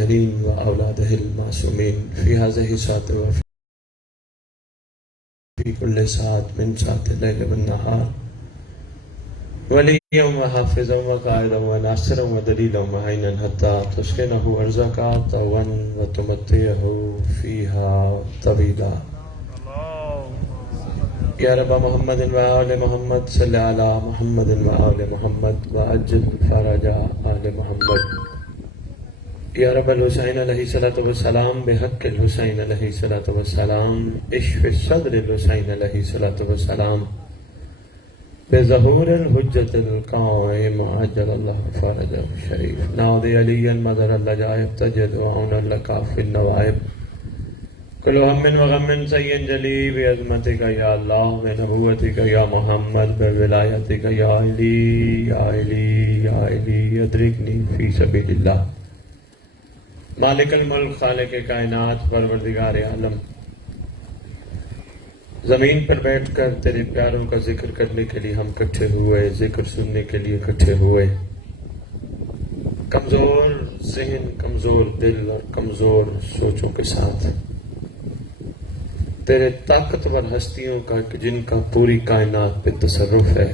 الطاهرين وأولاده المعصومين في هذه الساعة وفي كل ساعة من ساعة الليل والنهار وليا وحافظا وقائدا وناصرا ودليلا ومعينا حتى تسكنه أرزاقا طوعا وتمتعه فيها طويلا. یا رب محمد وآل محمد صلی علی محمد وآل محمد وعجل فرج آل محمد. یا رب الحسین علیہ السلام بحق الحسین علیہ السلام اشف صدر الحسین علیہ السلام بظہور الحجت القائم عجل اللہ فرج الشریف. ناود علی مدر اللجائب تجد وعون لکا فی النوائب کل ہم وغم سین جلی بعظمتک یا اللہ بنبوتک یا محمد بولایتک یا علی یا علی یا علی ادرکنی فی سبیل اللہ. مالک الملک خالق کائنات پروردگار عالم، زمین پر بیٹھ کر تیرے پیاروں کا ذکر کرنے کے لیے ہم اکٹھے ہوئے، ذکر سننے کے لیے اکٹھے ہوئے. کمزور ذہن، کمزور دل اور کمزور سوچوں کے ساتھ تیرے طاقتور ہستیوں کا جن کا پوری کائنات پہ تصرف ہے،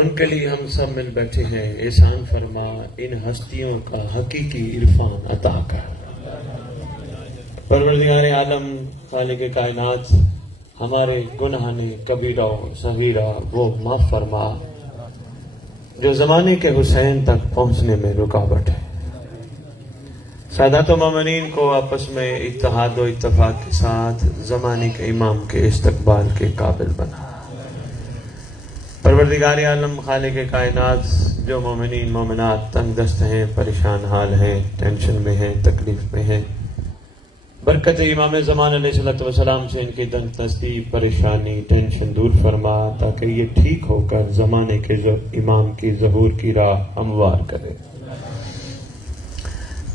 ان کے لیے ہم سب مل بیٹھے ہیں. احسان فرما، ان ہستیوں کا حقیقی عرفان عطا کر. پروردگار عالم خالق کائنات، ہمارے گناہ کبیرہ و صغیرہ وہ معاف فرما جو زمانے کے حسین تک پہنچنے میں رکاوٹ ہے. سادات و مومنین کو آپس میں اتحاد و اتفاق کے ساتھ زمانے کے امام کے استقبال کے قابل بنا. پروردگار عالم خالق کائنات، جو مومنین مومنات تنگ دست ہیں، پریشان حال ہیں، ٹینشن میں ہیں، تکلیف میں ہیں، برکت امام زمان علیہ السلام سے ان کی تنگ دستی، پریشانی، ٹینشن دور فرما تاکہ یہ ٹھیک ہو کر زمانے کے امام کی ظہور کی راہ ہموار کرے.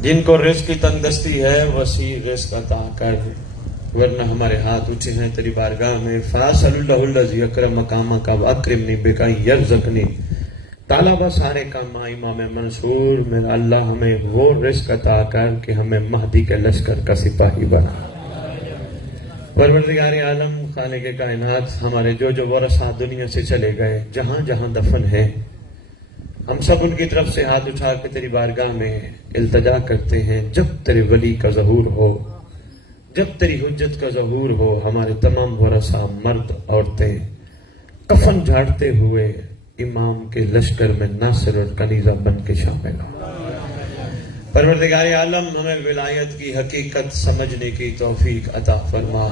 جن کو رزق کی تنگ دستی ہے وسیع رزق عطا کر، ورنہ ہمارے ہاتھ اٹھے ہیں تیری بارگاہ میں. فاصل اللہ الذی اکرم مقامک واکرمنی بک یرزقنی. طالب سارے کا ماں امام منصور، میرا اللہ ہمیں وہ رزق عطا کر کہ ہمیں مہدی کے لشکر کا سپاہی بنا. پروردگار عالم خالق کائنات، ہمارے جو جو ورثہ دنیا سے چلے گئے، جہاں جہاں دفن ہیں، ہم سب ان کی طرف سے ہاتھ اٹھا کے تیری بارگاہ میں التجا کرتے ہیں. جب تیرے ولی کا ظہور ہو، جب تیری حجت کا ظہور ہو، ہمارے تمام ورثہ مرد عورتیں کفن جھاڑتے ہوئے امام کے لشکر میں ناصر اور کنیزہ بن کے شامل ہو. پروردگار عالم ہمیں ولایت کی حقیقت سمجھنے کی توفیق عطا فرما.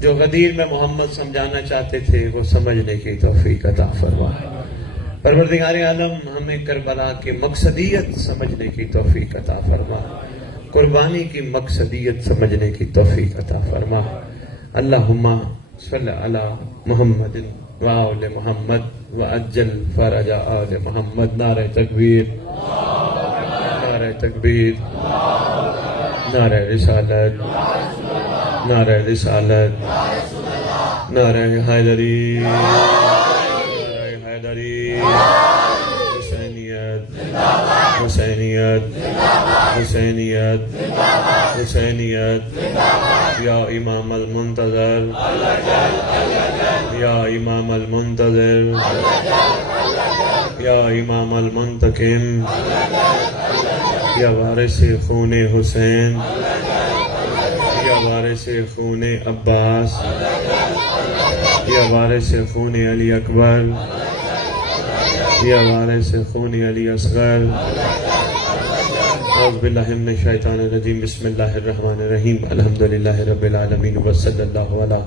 جو غدیر میں محمد سمجھانا چاہتے تھے وہ سمجھنے کی توفیق عطا فرما. پروردگار عالم ہمیں کربلا کی مقصدیت سمجھنے کی توفیق عطا فرما. قربانی کی مقصدیت سمجھنے کی توفیق عطا فرما. اللہم صلی علی محمد وآل محمد وعجل فرج آل محمد. نعرہ تکبیر، نعرہ تکبیر، نعرہ رسالت، نعرہ رسالت، نعرہ حیدری، حسینیت، حسینیت، حسینیت، حسینیت. یا امام المنتظر، یا امام المنتظر، یا امام المنتقم، یا وارث خون حسین، یا وارث خون عباس، یا وارث خون علی اکبر، یا وارث خون علی اصغر. اعوذ باللہ من الشیطان الرجیم. بسم اللہ الرحمن الرحیم. الحمدللہ رب العالمین وصلی اللہ علی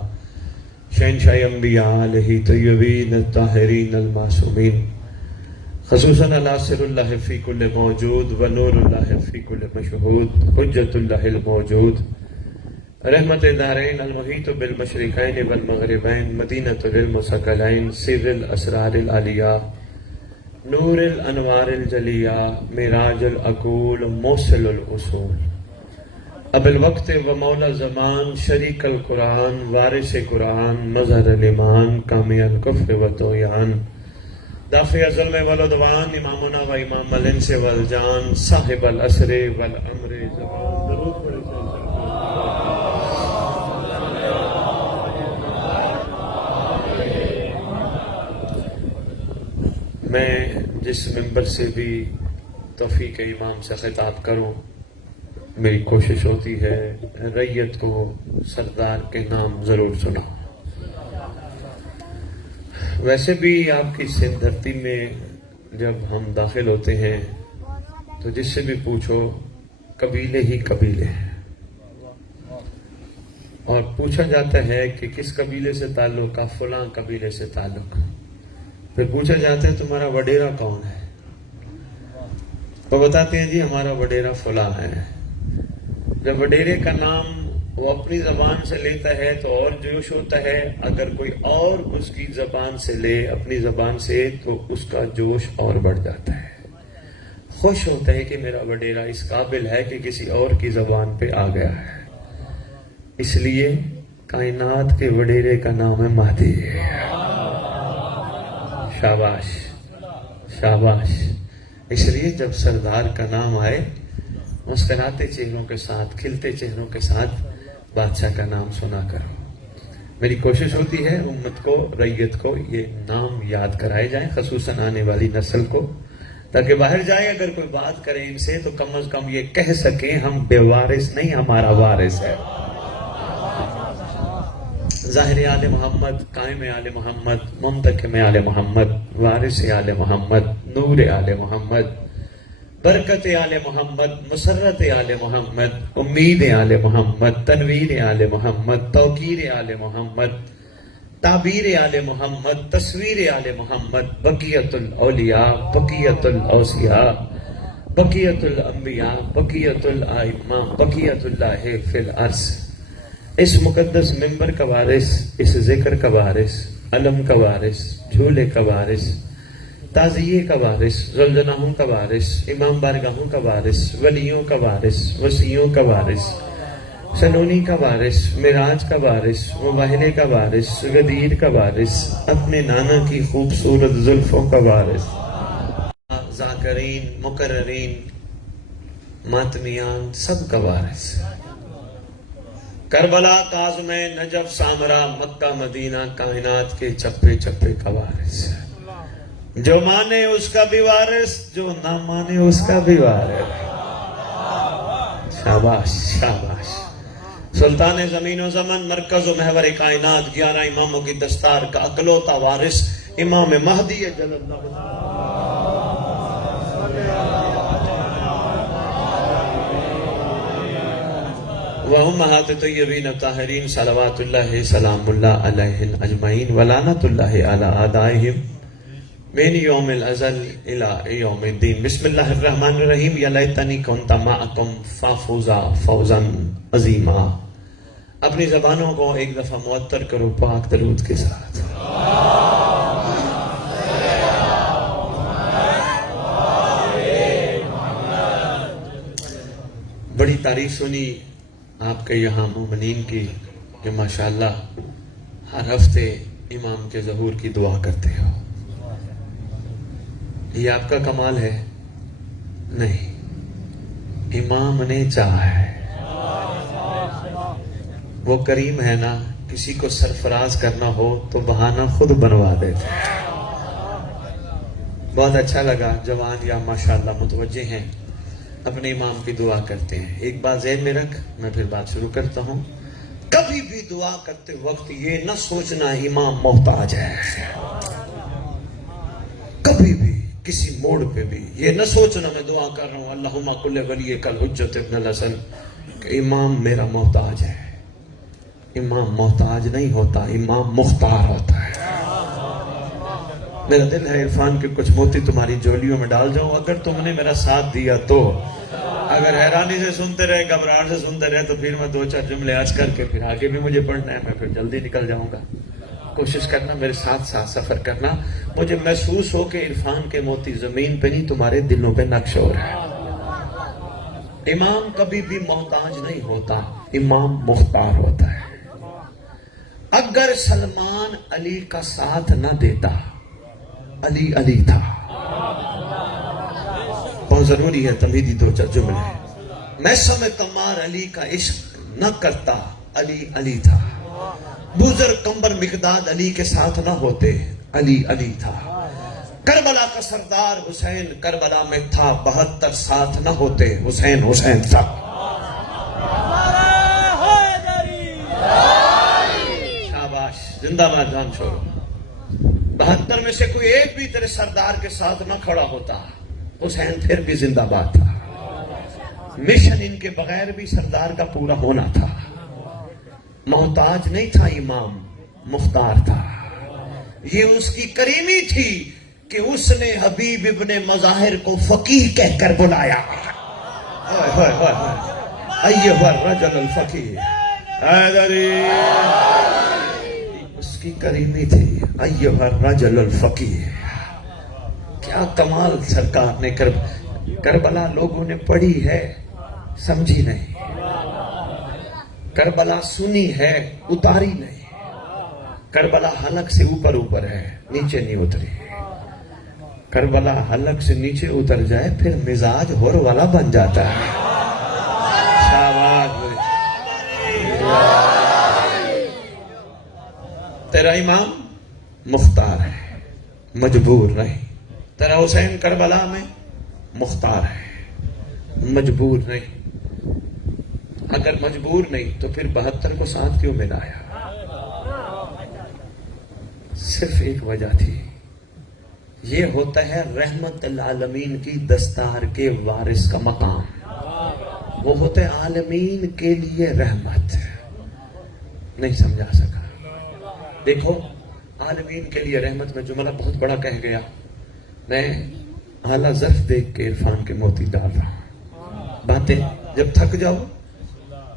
شہنشاہ انبیاء علیہ طیبین الطاہرین المعصومین. خصوصاً علی سر اللہ فی کل موجود و نور اللہ فی کل مشہود، حجت اللہ الموجود، رحمت دارین المحیط بالمشرقین والمغربین، مدینۃ العلم ثقلین، سر الاسرار العلیہ، نور الانوار الجلیہ، معراج العقول، موصل الاصول، اب الوقت و مولا زمان، شریک القرآن، وارث قرآن، مظہر الایمان، کامی الکفر و طغیان، دافع ظلم والعدوان امامنا و امام الانس والجان صاحب الاسر والامر زمان درود پڑھیں میں جس ممبر سے بھی توفیق امام سے خطاب کروں میری کوشش ہوتی ہے ریت کو سردار کے نام ضرور سنا. ویسے بھی آپ کی سندھ دھرتی میں جب ہم داخل ہوتے ہیں تو جس سے بھی پوچھو قبیلے ہی قبیلے ہیں اور پوچھا جاتا ہے کہ کس قبیلے سے تعلق کا فلاں قبیلے سے تعلق. پھر پوچھا جاتا ہے تمہارا وڈیرا کون ہے وہ بتاتے ہیں جی ہمارا وڈیرا فلاں ہے. جب وڈیرے کا نام وہ اپنی زبان سے لیتا ہے تو اور جوش ہوتا ہے, اگر کوئی اور اس کی زبان سے لے اپنی زبان سے تو اس کا جوش اور بڑھ جاتا ہے, خوش ہوتا ہے کہ میرا وڈیرا اس قابل ہے کہ کسی اور کی زبان پہ آ گیا ہے. اس لیے کائنات کے وڈیرے کا نام ہے مہدی. شاباش شاباش. اس لیے جب سردار کا نام آئے مسکراتے چہروں کے ساتھ کھلتے چہروں کے ساتھ بادشاہ کا نام سنا کرو. میری کوشش ہوتی ہے امت کو ریت کو یہ نام یاد کرائے جائیں, خصوصاً آنے والی نسل کو, تاکہ باہر جائے اگر کوئی بات کرے ان سے تو کم از کم یہ کہہ سکیں ہم بے وارث نہیں ہمارا وارث ہے. ظاہر آل محمد, قائم آل محمد, ممتکم آل محمد, وارث آل محمد, نور آل محمد, برکت آل محمد, مسرت آل محمد, امید آل محمد, تنویر آل محمد, توقیر آل محمد, تعبیر آل محمد, تصویر آل محمد, بقیت الاولیاء, بقیت الاوصیاء, بقیت الانبیاء, بقیت الائمہ, بقیت اللہ فی الارض. اس مقدس ممبر کا وارث, اس ذکر کا وارث, علم کا وارث, جھولے کا وارث, تعزیے کا وارث, ذوالجناحوں کا وارث, امام بارگاہوں کا وارث, ولیوں کا وارث, وصیوں کا وارث, سنونی کا وارث, معراج کا وارث, مباہلے کا وارث, غدیر کا وارث, اپنے نانا کی خوبصورت زلفوں کا وارث, ذاکرین, مقررین, ماتمیان, سب کا وارث. کربلا, کاظم, نجف, سامرا, مکہ, مدینہ, کائنات کے چپے چپے کا وارث. جو مانے اس کا بھی وارث, جو نہ مانے اس کا بھی وارث. شاباش شاباش. سلطان زمین و زمن, مرکز و محور کائنات, 11 اماموں کی دستار کا اکلوتا وارث امام مہدی جل اللہ. وَأُمَّهَاتِ طَيِّبِينَ الطَّاهِرِينَ صلوات اللہ سلام اللہ علیہ اجمعین ولعنت اللہ علی اعدائهم من یوم الازل الى یوم الدین. بسم اللہ الرحمن الرحیم. یا لیتنی کنت معکم فافوزا فوزا عظیما. اپنی زبانوں کو ایک دفعہ معطر کرو پاک درود کے ساتھ. بڑی تعریف سنی آپ کے یہاں مومنین کی کہ ماشاءاللہ ہر ہفتے امام کے ظہور کی دعا کرتے ہو. یہ آپ کا کمال ہے؟ نہیں, امام نے چاہا ہے. وہ کریم ہے نا, کسی کو سرفراز کرنا ہو تو بہانہ خود بنوا دیتے ہیں. بہت اچھا لگا, جوان یا ماشاءاللہ متوجہ ہیں, اپنے امام کی دعا کرتے ہیں. ایک بات ذہن میں رکھ, میں پھر بات شروع کرتا ہوں. کبھی بھی دعا کرتے وقت یہ نہ سوچنا امام محتاج ہے. کبھی بھی کسی موڑ پہ بھی یہ نہ سوچنا میں دعا کر رہا ہوں اللہم کل ولی کل حجت ابن الحسن کہ امام میرا محتاج ہے. امام محتاج نہیں ہوتا, امام مختار ہوتا ہے. میرا دل ہے عرفان کے کچھ موتی تمہاری جولیوں میں ڈال جاؤں اگر تم نے میرا ساتھ دیا تو. اگر حیرانی سے سنتے رہے, گھبراہٹ سے سنتے رہے تو پھر میں 2-4 جملے آج کر کے پھر آگے بھی مجھے پڑھنا ہے, میں پھر جلدی نکل جاؤں گا. کوشش کرنا میرے ساتھ ساتھ سفر کرنا. مجھے محسوس ہو کہ عرفان کے موتی زمین پہ نہیں تمہارے دلوں پہ نقش ہو رہا ہے. امام کبھی بھی محتاج نہیں ہوتا, امام مختار ہوتا ہے. اگر سلمان علی کا ساتھ نہ دیتا, علی علی تھا. بہت ضروری ہے تمہیدی دو چار جملے. میں سمے کمار علی کا عشق نہ کرتا علی علی تھا. بوزر کمبر مقداد علی کے ساتھ نہ ہوتے علی علی تھا. کربلا کا سردار حسین کربلا میں تھا 72 ساتھ نہ ہوتے حسین حسین تھا. شاباش زندہ باد جان چھوڑو. 72 میں سے کوئی ایک بھی تیرے سردار کے ساتھ نہ کھڑا ہوتا حسین پھر بھی زندہ باد تھا. مشن ان کے بغیر بھی سردار کا پورا ہونا تھا. محتاج نہیں تھا امام مختار تھا. یہ اس کی کریمی تھی کہ اس نے حبیب ابن مظاہر کو فقیہ کہہ کر بلایا. ایھا الرجل الفقیہ حیدری. اس کی کریمی تھی ایھا الرجل الفقیہ. کیا کمال سرکار نے کربلا لوگوں نے پڑھی ہے سمجھی نہیں. کربلا سنی ہے اتاری نہیں. کربلا حلق سے اوپر اوپر ہے نیچے نہیں اتری. کربلا حلق سے نیچے اتر جائے پھر مزاج ہور والا بن جاتا ہے. شاباش. تیرا امام مختار ہے مجبور نہیں. تیرا حسین کربلا میں مختار ہے مجبور نہیں. اگر مجبور نہیں تو پھر 72 کو ساتھ کیوں ملایا؟ صرف ایک وجہ تھی. یہ ہوتا ہے رحمت العالمین کی دستار کے وارث کا مقام. وہ ہوتے عالمین کے لیے رحمت. نہیں سمجھا سکا. دیکھو عالمین کے لیے رحمت میں جملہ بہت بڑا کہہ گیا. میں اعلیٰ ظرف دیکھ کے عرفان کے موتی ڈال رہا ہوں. باتیں جب تھک جاؤ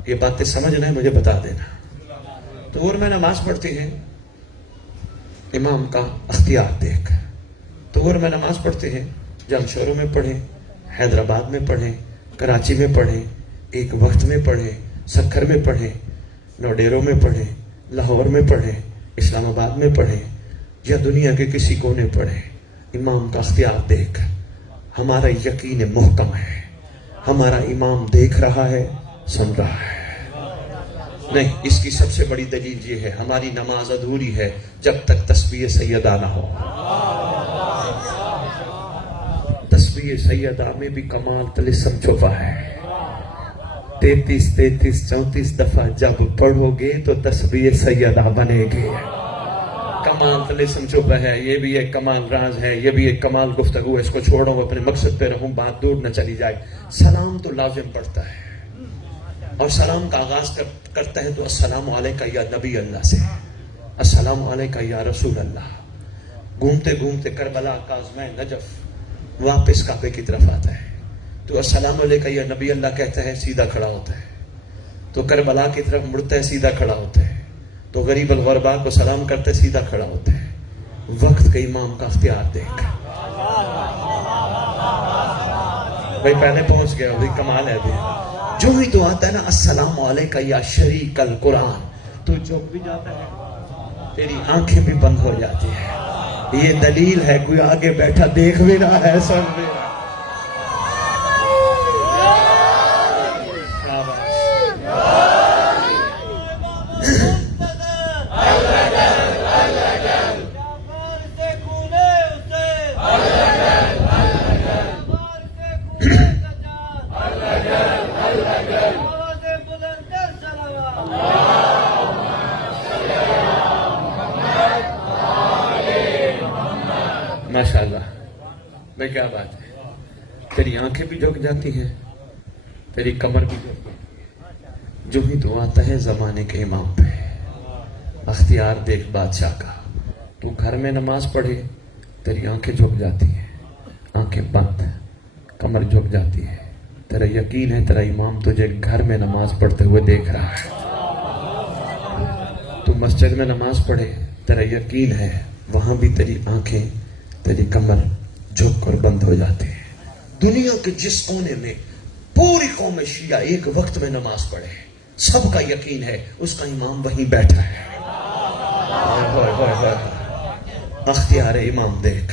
یہ باتیں سمجھنا ہے مجھے بتا دینا. تو اور میں نماز پڑھتی ہیں امام کا اختیار دیکھ. تو اور میں نماز پڑھتے ہیں جمشوروں میں پڑھیں حیدرآباد میں پڑھیں کراچی میں پڑھیں ایک وقت میں پڑھیں سکھر میں پڑھیں نوڈیروں میں پڑھیں لاہور میں پڑھیں اسلام آباد میں پڑھیں یا دنیا کے کسی کونے پڑھیں. امام کا اختیار دیکھ. ہمارا یقین محکم ہے ہمارا امام دیکھ رہا ہے سن رہا ہے. نہیں اس کی سب سے بڑی دلیل یہ ہے ہماری نماز ادھوری ہے جب تک تسبیح سیدہ نہ ہو. تسبیح سیدہ میں بھی کمال طلسم چھپا ہے. 33 34 دفعہ جب پڑھو گے تو تسبیح سیدہ بنے گی. کمال طلسم چھپا ہے. یہ بھی ایک کمال راز ہے. یہ بھی ایک کمال گفتگو ہے. اس کو چھوڑو اپنے مقصد پہ رہوں بات دور نہ چلی جائے. سلام تو لازم پڑھتا ہے اور سلام کا آغاز کرتا ہے تو السلام علیکہ یا نبی اللہ سے. السلام علیکہ یا رسول اللہ. گھومتے گھومتے کربلا کاظمین نجف واپس کعبے کی طرف آتا ہے تو السلام علیکہ یا نبی اللہ کہتا ہے سیدھا کھڑا ہوتا ہے. تو کربلا کی طرف مڑتا ہے سیدھا کھڑا ہوتا ہے. تو غریب الغربا کو سلام کرتے سیدھا کھڑا ہوتا ہے. وقت کے امام کا اختیار دیکھ. بھائی پہلے پہنچ گیا بھائی کمال ہے. بھی جو ہی تو آتا ہے نا السلام علیکہ یا شریک القرآن تو جو بھی جاتا ہے تیری آنکھیں بھی بند ہو جاتی ہے. یہ دلیل ہے کوئی آگے بیٹھا دیکھ بھی رہا ہے سن بھی رہا. ماشاءاللہ میں کیا بات ہے. تیری آنکھیں بھی جھک جاتی ہیں تیری کمر بھی جھک جاتی ہے. جو ہی تو آتا ہے زمانے کے امام پہ اختیار دیکھ بادشاہ کا. تو گھر میں نماز پڑھے تیری آنکھیں جھک جاتی ہیں. آنکھیں بند کمر جھک جاتی ہے. تیرا یقین ہے تیرا امام تجھے گھر میں نماز پڑھتے ہوئے دیکھ رہا ہے. تو مسجد میں نماز پڑھے تیرا یقین ہے وہاں بھی تیری آنکھیں تیری کمر جھک کر بند ہو جاتی ہے. دنیا کے جس کونے میں پوری قوم شیعہ ایک وقت میں نماز پڑھے سب کا یقین ہے اس کا امام وہیں بیٹھا ہے. اختیار امام دیکھ.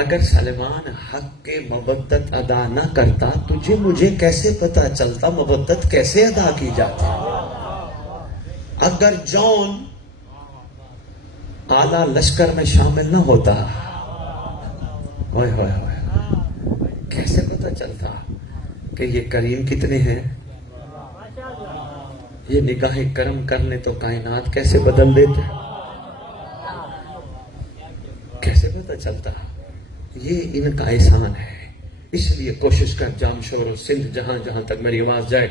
اگر سلمان حق کے مودت ادا نہ کرتا تجھے مجھے کیسے پتا چلتا مودت کیسے ادا کی جاتی؟ اگر جون اعلیٰ لشکر میں شامل نہ ہوتا ہوئے ہوئے ہوئے کیسے پتا چلتا کہ یہ کریم کتنے ہیں؟ یہ نگاہ کرم کرنے تو کائنات کیسے بدل دیتے؟ کیسے پتا چلتا؟ یہ ان کا احسان ہے۔ اس لیے کوشش کر جام شور و سندھ جہاں جہاں تک میری آواز جائے،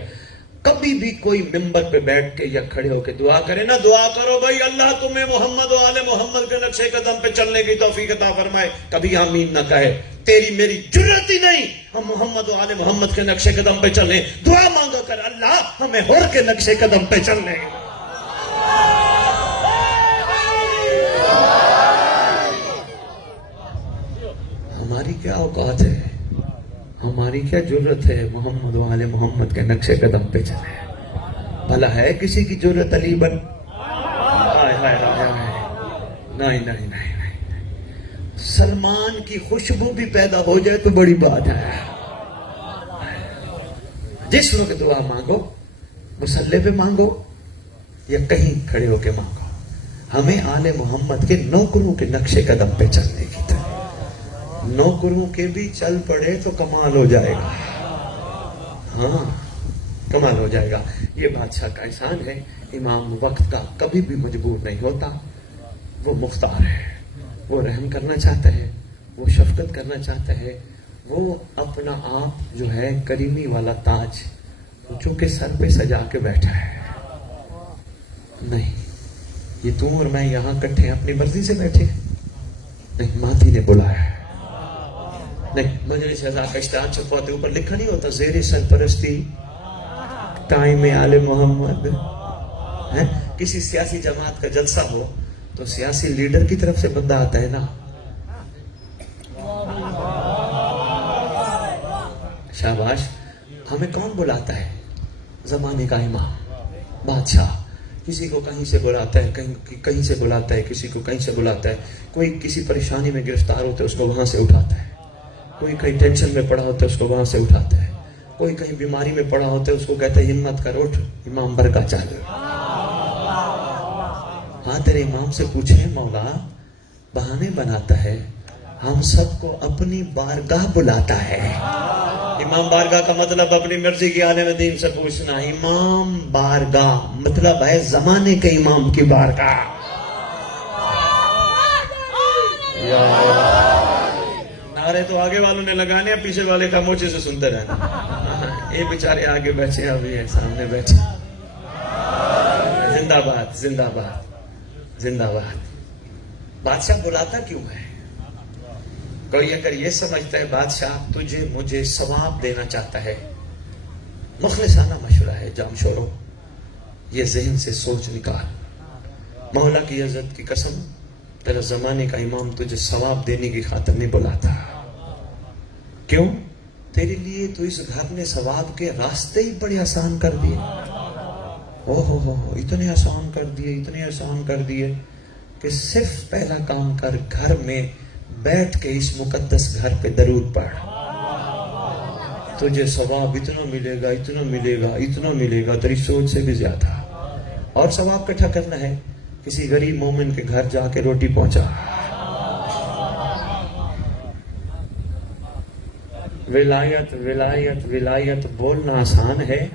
کبھی بھی کوئی ممبر پہ بیٹھ کے یا کھڑے ہو کے دعا کرے نا، دعا کرو بھائی اللہ تمہیں محمد و آل محمد کے نقشے قدم پہ چلنے کی توفیق عطا فرمائے، کبھی آمین نہ کہے۔ تیری میری جرت ہی نہیں ہم محمد و آل محمد کے نقشے قدم پہ چلنے، دعا مانگو کر اللہ ہمیں ہور کے نقشے قدم پہ چلنے۔ ہماری کیا اوقات ہے، ہماری کیا جرت ہے محمد و آل محمد کے نقشے قدم پہ چلے؟ بھلا ہے کسی کی جرت علی بن؟ نہیں نہیں نہیں، سلمان کی خوشبو بھی پیدا ہو جائے تو بڑی بات ہے۔ جس وقت دعا مانگو مصلی پہ مانگو یا کہیں کھڑے ہو کے مانگو، ہمیں آل محمد کے نوکروں کے نقشے قدم پہ چلنے کی طرح، نوکروں کے بھی چل پڑے تو کمال ہو جائے گا۔ ہاں کمال ہو جائے گا۔ یہ بادشاہ کا احسان ہے۔ امام وقت کا کبھی بھی مجبور نہیں ہوتا، وہ مختار ہے، وہ رحم کرنا چاہتا ہے، وہ شفقت کرنا چاہتا ہے، وہ اپنا آپ جو ہے کریمی والا تاج چونکہ سر پہ سجا کے بیٹھا ہے۔ نہیں یہ تم اور میں یہاں کٹھے اپنی مرضی سے بیٹھے نہیں، ماتی نے بلایا ہے۔ نہیں مجلس ہزار کا اشتہار چھپواتے اوپر لکھا نہیں ہوتا زیر سرپرستی ٹائم آل محمد؟ کسی سیاسی جماعت کا جلسہ ہو تو سیاسی لیڈر کی طرف سے بندہ آتا ہے نا، شاباش۔ ہمیں کون بلاتا ہے؟ زمانے کا امام بادشاہ۔ کسی کو کہیں سے بلاتا ہے، کہیں سے بلاتا ہے، کسی کو کہیں سے بلاتا ہے۔ کوئی کسی پریشانی میں گرفتار ہوتا ہے اس کو وہاں سے اٹھاتا ہے، کوئی کہیں ٹینشن میں پڑا ہوتا ہے اس کو وہاں سے اٹھاتا ہے، کوئی کہیں بیماری میں پڑا ہوتا ہے اس کو کہتا ہے ہمت کر اٹھ، امام برکہ چاہیے۔ ہاں تیرے امام سے پوچھیں مولا، بہانے بناتا ہے، ہم سب کو اپنی بارگاہ بلاتا ہے۔ امام بارگاہ کا مطلب اپنی مرضی کی عالم دین سے پوچھنا، امام بارگاہ مطلب ہے زمانے کے امام کی بارگاہ۔ نعرے تو آگے والوں نے لگانے، پیچھے والے خاموشی سے سنتے رہنا۔ یہ بیچارے آگے بیٹھے، ابھی ہے سامنے بیٹھے۔ زندہ باد زندہ باد زندہ باد۔ بادشاہ بلاتا کیوں ہے؟ کوئی اگر یہ سمجھتا ہے بادشاہ تجھے مجھے ثواب دینا چاہتا ہے، مخلصانہ مشورہ ہے جام شورو، یہ ذہن سے سوچ نکال، مولا کی عزت کی قسم تیرا زمانے کا امام تجھے ثواب دینے کی خاطر نہیں بلاتا۔ کیوں؟ تیرے لیے تو اس گھر نے ثواب کے راستے ہی بڑے آسان کر دیے۔ ہو اتنے آسان کر دیے، اتنے آسان کر دیے کہ صرف پہلا کام کر، گھر میں بیٹھ کے اس مقدس گھر پہ درود پڑھ، تجھے ثواب اتنا ملے گا، اتنا ملے گا، اتنا ملے گا، تیری سوچ سے بھی زیادہ۔ اور ثواب اکٹھا کرنا ہے، کسی غریب مومن کے گھر جا کے روٹی پہنچا۔ ولایت ولایت ولایت بولنا آسان ہے،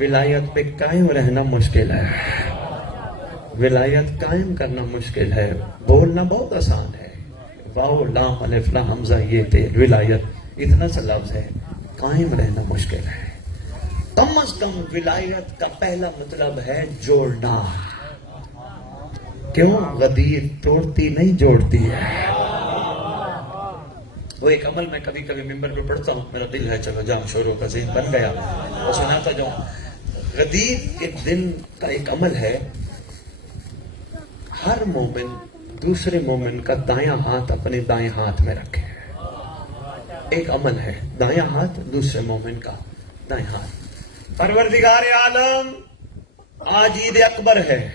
ولایت پہ قائم رہنا مشکل ہے۔ ولایت قائم کرنا مشکل ہے، بولنا بہت آسان ہے۔ واو لام الف لام حمزہ یہ تیل، ولایت اتنا سا لفظ ہے، قائم رہنا مشکل ہے۔ کم از کم ولایت کا پہلا مطلب ہے جوڑنا۔ کیوں؟ غدیر توڑتی نہیں جوڑتی ہے۔ وہ ایک عمل میں کبھی کبھی ممبر پہ پڑھتا ہوں، میرا دل ہے چلو جام شوروں کا ذہن بن گیا، وہ سناتا جاؤں۔ غدیر کے دن کا ایک عمل ہے، ہر مومن دوسرے مومن کا دایاں ہاتھ اپنے دائیں ہاتھ میں رکھے۔ ایک عمل ہے، دایاں ہاتھ دوسرے مومن کا دائیں ہاتھ۔ پروردگار عالم آج عید اکبر ہے،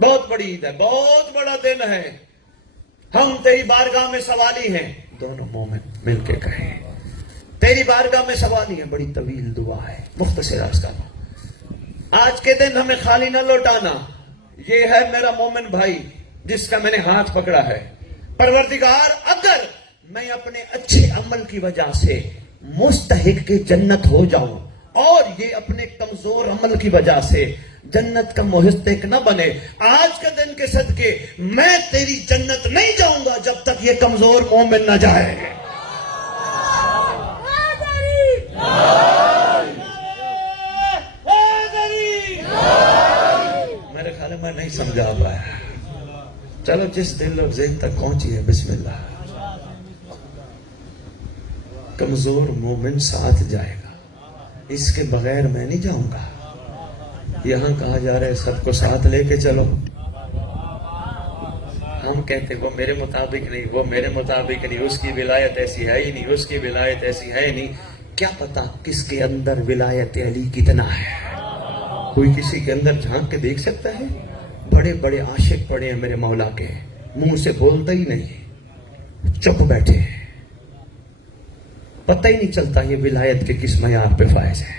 بہت بڑی عید ہے، بہت بڑا دن ہے۔ ہم تیری بارگاہ میں سوالی ہیں. دونوں مومن مل کے کہیں تیری بارگاہ میں سوالی ہیں. بڑی طویل دعا ہے, مختصر عرض کرنا. آج کے دن ہمیں خالی نہ لوٹانا. یہ ہے میرا مومن بھائی جس کا میں نے ہاتھ پکڑا ہے. پروردگار اگر میں اپنے اچھے عمل کی وجہ سے مستحق کی جنت ہو جاؤں اور یہ اپنے کمزور عمل کی وجہ سے جنت کا مستحق نہ بنے, آج کے دن کے صدقے میں تیری جنت نہیں جاؤں گا جب تک یہ کمزور مومن نہ جائے. میرے خیال میں نہیں سمجھا پایا. چلو جس دل اور ذہن تک پہنچی ہے بسم اللہ. کمزور مومن ساتھ جائے گا, اس کے بغیر میں نہیں جاؤں گا. یہاں کہا جا رہا ہے سب کو ساتھ لے کے چلو. ہم کہتے وہ میرے مطابق نہیں, وہ میرے مطابق نہیں, اس کی ولایت ایسی ہے ہی نہیں, اس کی ولایت ایسی ہے ہی نہیں. کیا پتا کس کے اندر ولایت علی کتنا ہے. کوئی کسی کے اندر جھانک کے دیکھ سکتا ہے؟ بڑے بڑے عاشق پڑے ہیں میرے مولا کے, منہ سے بولتا ہی نہیں, چپ بیٹھے ہیں, پتہ ہی نہیں چلتا یہ ولایت کے کس معیار پہ فائز ہے.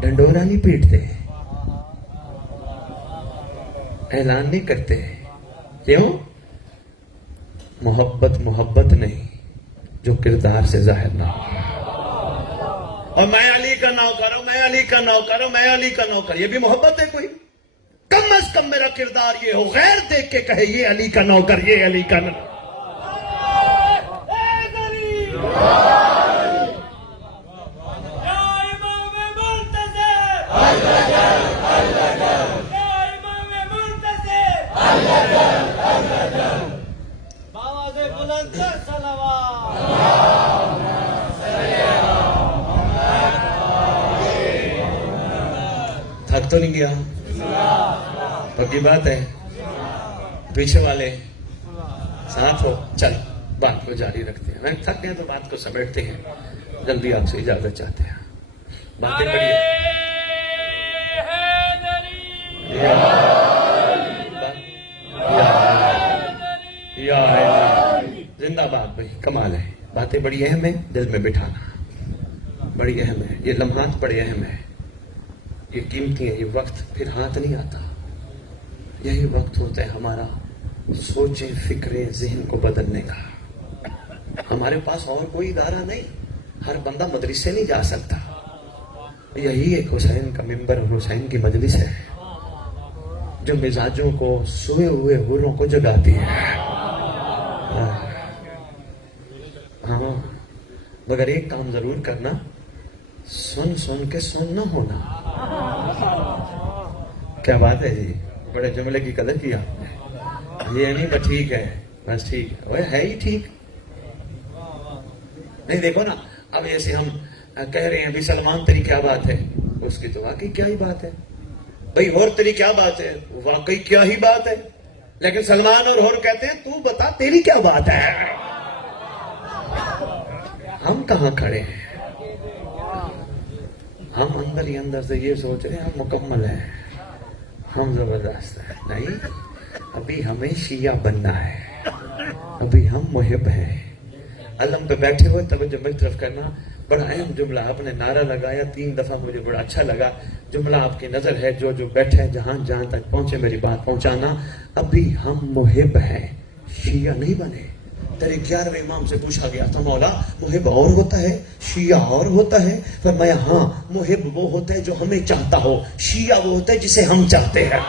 ڈنڈورا نہیں پیٹتے, اعلان نہیں کرتے. کیوں؟ محبت نہیں جو کردار سے ظاہر نہ ہو. اور میں علی کا نوکر ہوں, میں علی کا نوکر ہوں, میں علی کا نوکر, یہ بھی محبت ہے کوئی؟ کم از کم میرا کردار یہ ہو, غیر دیکھ کے کہے یہ علی کا نوکر, یہ علی کا نوکر. تھک تو نہیں گیا؟ پکی بات ہے. پیچھے والے ساتھ ہو, چل بات کو جاری رکھتے ہیں. تھک گئے تو بات کو سمیٹتے ہیں. جلدی آپ سے اجازت چاہتے ہیں. باتیں کریے. زندہ باد بھائی, کمال ہے. باتیں بڑی اہم ہے, دل میں بٹھانا بڑی اہم ہے. یہ لمحات بڑے اہم ہے, یہ قیمتی ہے. یہ وقت پھر ہاتھ نہیں آتا. یہی وقت ہوتا ہے ہمارا سوچیں فکریں ذہن کو بدلنے کا. ہمارے پاس اور کوئی ادارہ نہیں, ہر بندہ مدرسے نہیں جا سکتا. یہی ایک حسین کا ممبر اور حسین کی مجلس ہے جو مزاجوں کو, سوئے ہوئے حوروں کو جگاتی ہے. ہاں, مگر ایک کام ضرور کرنا, سن سن کے سن نہ ہونا. کیا بات ہے جی, بڑے جملے کی قدر کی آپ نے. یہ نہیں بس ٹھیک ہے, بس ٹھیک ہے, ہے ہی ٹھیک. نہیں دیکھو نا, اب ایسے ہم کہہ رہے ہیں ابھی سلمان تیری کیا بات ہے, اس کی تو واقعی کیا ہی بات ہے. بھئی ہور تیری کیا بات ہے, واقعی کیا ہی بات ہے. لیکن سلمان اور ہور کہتے ہیں تو بتا تیری کیا بات ہے. ہم کہاں کھڑے ہیں؟ ہم اندر ہی اندر سے یہ سوچ رہے ہیں ہم مکمل ہیں, ہم زبردست ہیں. نہیں, ابھی ہمیں شیعہ بننا ہے, ابھی ہم محب ہیں. علم پہ بیٹھے ہوئے توجہ میری طرف کرنا. بڑا اہم جملہ آپ نے نعرہ لگایا 3 دفعہ, مجھے بڑا اچھا لگا. جملہ آپ کی نظر ہے, جو جو بیٹھے جہاں جہاں تک پہنچے میری بات پہنچانا. ابھی ہم محب ہیں, شیعہ نہیں بنے. تیرے 11ویں امام سے پوچھا گیا تھا مولا محب اور ہوتا ہے, شیعہ اور ہوتا ہے؟ فرمایا ہاں, محب وہ ہوتا ہے جو ہمیں چاہتا ہو, شیعہ وہ ہوتا ہے جسے ہم چاہتے ہیں.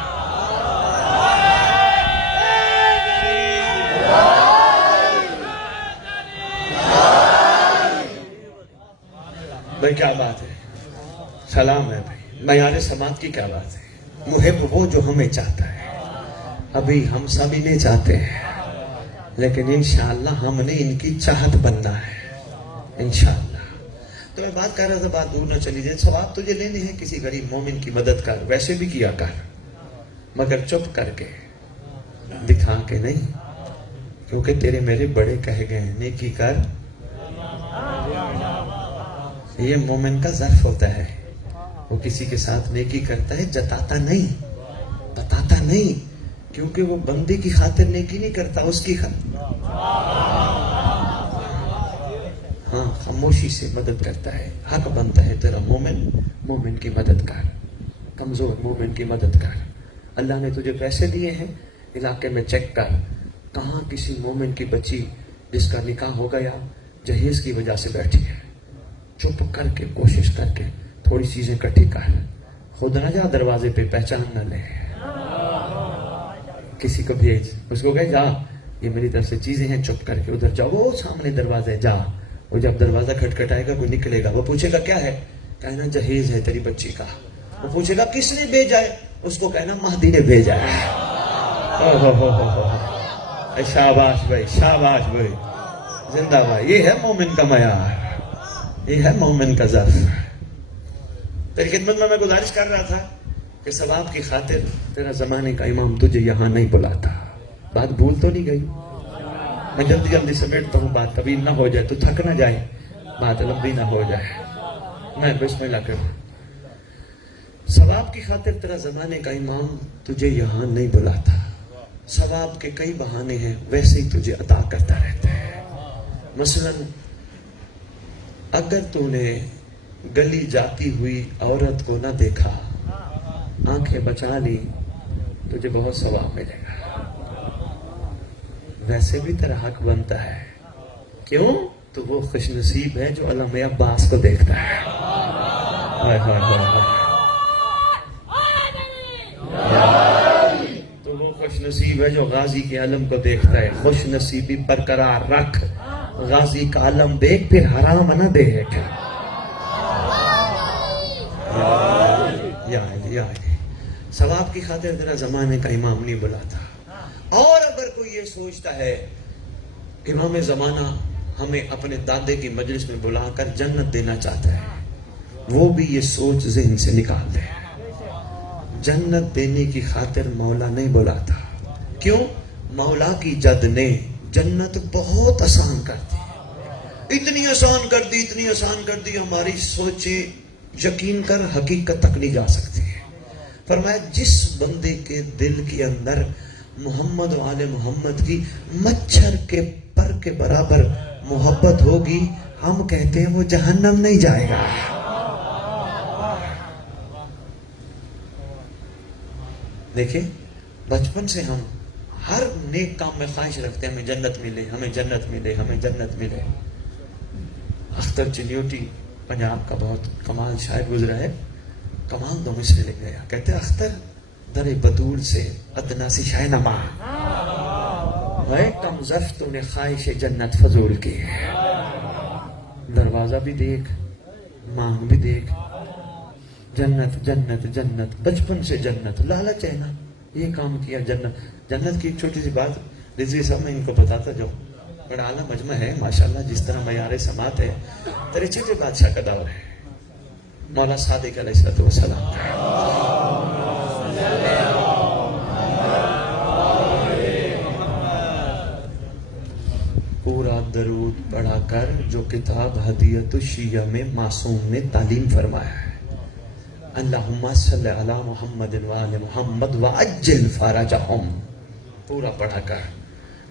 بھائی کیا بات ہے, سلام ہے بھائی. معیار سماعت کی کیا بات ہے. محب وہ جو ہمیں چاہتا ہے. ابھی ہم سب انہیں چاہتے ہیں, لیکن انشاءاللہ ہم نے ان کی چاہت بننا ہے انشاءاللہ. تو میں بات کر رہا تھا, بات دور نہ چلی جائے. ثواب تجھے لینے ہیں کسی غریب مومن کی مدد کر, ویسے بھی کیا کر, مگر چپ کر کے, دکھا کے نہیں, کیونکہ تیرے میرے بڑے کہے گئے ہیں نیکی کر. یہ مومن کا ظرف ہوتا ہے, وہ کسی کے ساتھ نیکی کرتا ہے, جتاتا نہیں, بتاتا نہیں, کیونکہ وہ بندے کی خاطر نیکی نہیں کرتا, اس کی خاطر. ہاں خاموشی سے مدد کرتا ہے. حق بنتا ہے تیرا مومن کی مدد کر, کمزور مومن کی مدد کر. اللہ نے تجھے پیسے دیے ہیں, علاقے میں چیک کر کہاں کسی مومن کی بچی جس کا نکاح ہو گیا جہیز کی وجہ سے بیٹھی ہے. چپ کر کے کوشش کر کے تھوڑی چیزیں اکٹھی کر, خود نہ جا دروازے پہ, پہچان نہ لے, کسی کو بھیج, اس کو کہے جا یہ میری طرف سے چیزیں ہیں, چپ کر کے ادھر جاؤ, وہ سامنے دروازے جا. وہ جب دروازہ کھٹکھٹائے گا کوئی نکلے گا, وہ پوچھے گا کیا ہے, کہنا جہیز ہے تیری بچی کا. وہ پوچھے گا کس نے بھیجا ہے, اس کو کہنا مہدی نے بھیجا ہے. شاباش بھائی, شاباش بھائی, زندہ بھائی. یہ ہے مومن کا معیار, یہ ہے مومن کا ظرف. تیری خدمت میں گزارش کر رہا تھا کہ ثواب کی خاطر تیرا زمانے کا امام تجھے یہاں نہیں بلاتا. بات بھول تو نہیں گئی؟ میں جلدی سمیٹتا ہوں بات, کبھی نہ ہو جائے تو تھک نہ جائے, بات لمبی نہ ہو جائے. میں بسم اللہ کروں. ثواب کی خاطر تیرا زمانے کا امام تجھے یہاں نہیں بلاتا. ثواب کے کئی بہانے ہیں, ویسے ہی تجھے عطا کرتا رہتا ہے. مثلا اگر تو نے گلی جاتی ہوئی عورت کو نہ دیکھا, آنکھیں بچا لی, تجھے بہت ثواب ملے گا. ویسے بھی تیرا حق بنتا ہے. کیوں؟ تو وہ خوش نصیب ہے جو علامہ عباس کو دیکھتا ہے. تو وہ خوش نصیب ہے جو غازی کے علم کو دیکھتا ہے. خوش نصیبی برقرار رکھ, غازی کا علم دیکھ, پھر حرام نہ دیکھ. یا ثواب کی خاطر تیرا زمانے کا امام نہیں بلاتا. اور اگر کوئی یہ سوچتا ہے امام زمانہ ہمیں اپنے دادے کی مجلس میں بلا کر جنت دینا چاہتا ہے, وہ بھی یہ سوچ ذہن سے نکال دے. جنت دینے کی خاطر مولا نہیں بلاتا. کیوں؟ مولا کی جد نے جنت بہت آسان کر دی, اتنی آسان کر دی, اتنی آسان کر دی, ہماری سوچیں یقین کر حقیقت تک نہیں جا سکتی. فرمایا جس بندے کے دل کے اندر محمد و آل محمد کی مچھر کے پر کے برابر محبت ہوگی, ہم کہتے ہیں وہ جہنم نہیں جائے گا. دیکھیں بچپن سے ہم ہر نیک کام میں خواہش رکھتے ہیں ہمیں جنت ملے, ہمیں جنت ملے, ہمیں جنت ملے. اختر چنیوٹی پنجاب کا بہت کمال شاعر گزرا ہے, کمال دو مصرے لکھ گیا. کہتے اختر در بطول سے ادنا سی شاہ نما, ہے کم ظرف تو نے خواہش جنت فضول کی. دروازہ بھی دیکھ, مانگ بھی دیکھ, جنت جنت جنت, بچپن سے جنت, لالچ ہے نا, یہ کام کیا جنت. جنت کی ایک چھوٹی سی بات رضوی صاحب میں ان کو بتاتا جاؤں, بڑا اعلیٰ مجمع ہے ماشاءاللہ, جس طرح معیار سماعت ہے تیرے چھوٹے بادشاہ کا دور ہے, مولا صادق علیہ السلام. پورا درود پڑھا کر جو کتاب ہدیت الشیعہ میں معصوم نے تعلیم فرمایا ہے, اللہم صلی علی محمد وآل محمد وعجل فرجہم, پورا پڑھا کر.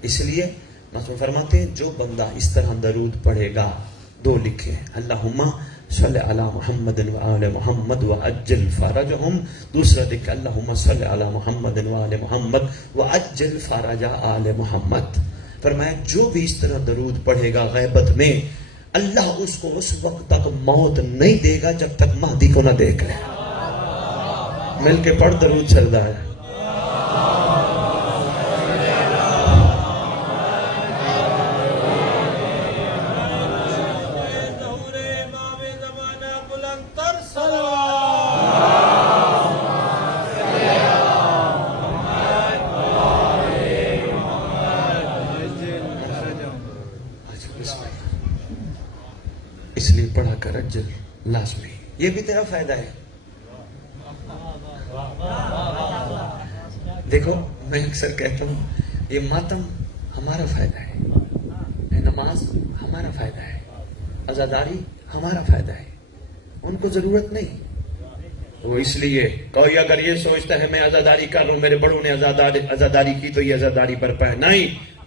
اس لیے معصوم فرماتے ہیں جو بندہ اس طرح درود پڑھے گا, دو لکھے, اللہم صلی علی محمد وآل محمد وعجل فرجہم, دوسرا لکھے اللہم صلی علی محمد وآل محمد وعجل فرج آل محمد. فرمایا جو بھی اس طرح درود پڑھے گا غیبت میں, اللہ اس کو اس وقت تک موت نہیں دے گا جب تک مہدی کو نہ دیکھ لے. مل کے پڑھ درود سردار. اس لیے پڑھا کر اجل لازمی, یہ بھی تیرا فائدہ ہے. دیکھو میں اکثر کہتا ہوں یہ ماتم ہمارا فائدہ ہے, نماز ہمارا فائدہ ہے, عزاداری ہمارا فائدہ ہے, ان کو ضرورت نہیں. وہ اس لیے کوئی اگر یہ سوچتا ہے میں عزاداری کر رہا ہوں, میرے بڑوں نے عزاداری کی تو یہ عزاداری برپا ہے, نہیں,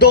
2